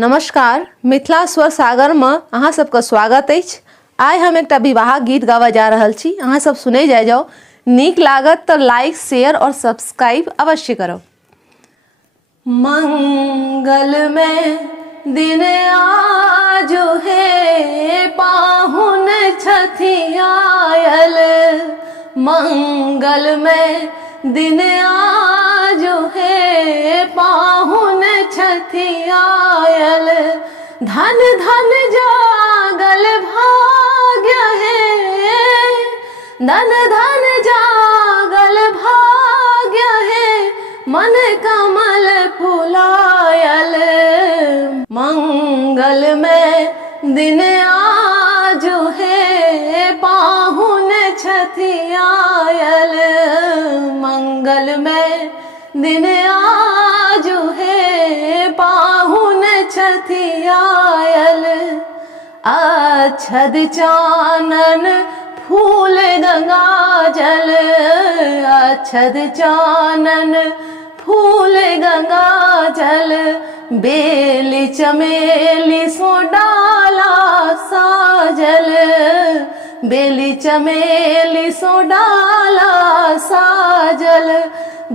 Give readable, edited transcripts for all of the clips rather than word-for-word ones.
नमस्कार, मिथिला स्वर सागर में अहाँ सबके स्वागत अछि। आइ हम एकटा विवाह गीत गावा जा रहल छी। अहाँ सब सुनै जाओ। नीक लागत तो लाइक शेयर और सब्सक्राइब अवश्य करो। मंगल में दिन आज है पाहुन छथि आयल, मंगल में दिन आज है पाहुन छथि आयल, धन धन जागल भाग्य है, धन धन जागल भाग्य है, मन कमल फुलायल, मंगल में दिन आज है पाहुन छथि आयल, मंगल में दिन आज है पाहुन छथि आयल, अक्षत चानन फूल गंगा जल, अक्षत चानन फूल गंगा जल, बेली चमेली सो डाला साजल, बेली चमेली सो डाला साजल,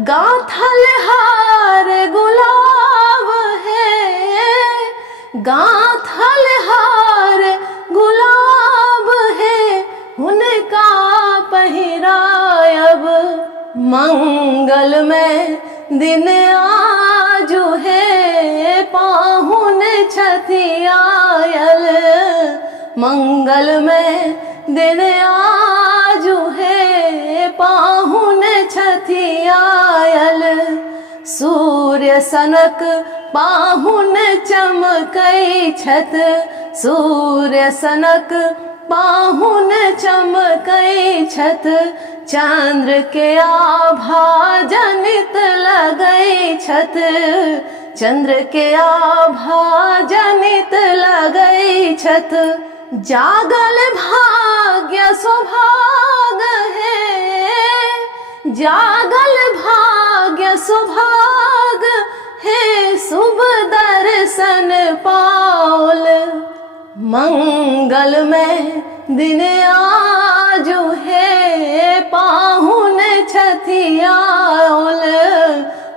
गांथल हार गुलाब है, गांथल हार गुलाब है, उनका पहिरायब, मंगल में दिन आज है पाहुन छथि आयल, मंगल में दिन आज है पाहुन छथि आयल, सूर्य सनक पाहुन चमकै छथ, सूर्य सनक पाहुन चमकै छथ, चंद्र के आभा जनित लगै छथ, चंद्र के आभा जनित लगै छथ, जागल भाग्य सुभाग है, जागल भाग्य सुभाग है, शुभ दर्शन पाओल, मंगल में दिन आज है पाहुन छथि आयल,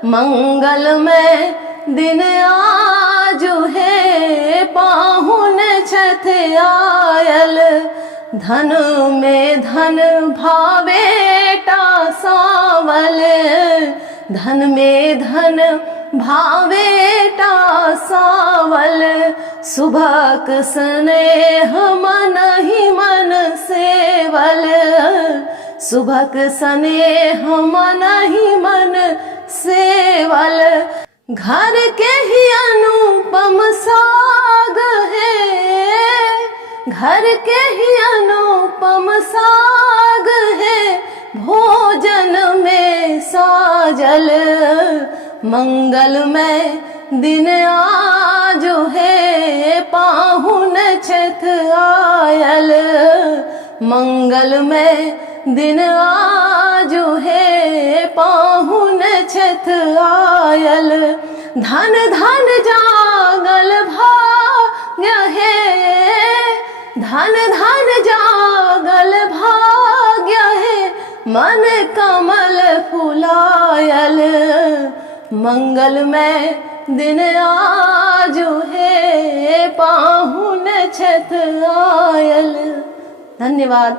मंगल में दिन आज है पाहुन छथि आयल, धन में धन भावेटा सावल, धन में धन भावेटा सावल, सुभक स्नेह मन ही मन सेवल, सुभक स्नेह मन ही मन सेवल, घर के ही अनुपम साग है, घर के ही अनुपम साग है, भोजन में साजल, मंगल में दिन आज है पाहुन छथि आयल, मंगल में दिन आज है पाहुन छथि आयल, धन धन जागल भाग्य है, धन धन जागल भाग्य है, मन कमल फुलायल, मंगल में दिन आज है पाहुन छथि आयल। धन्यवाद।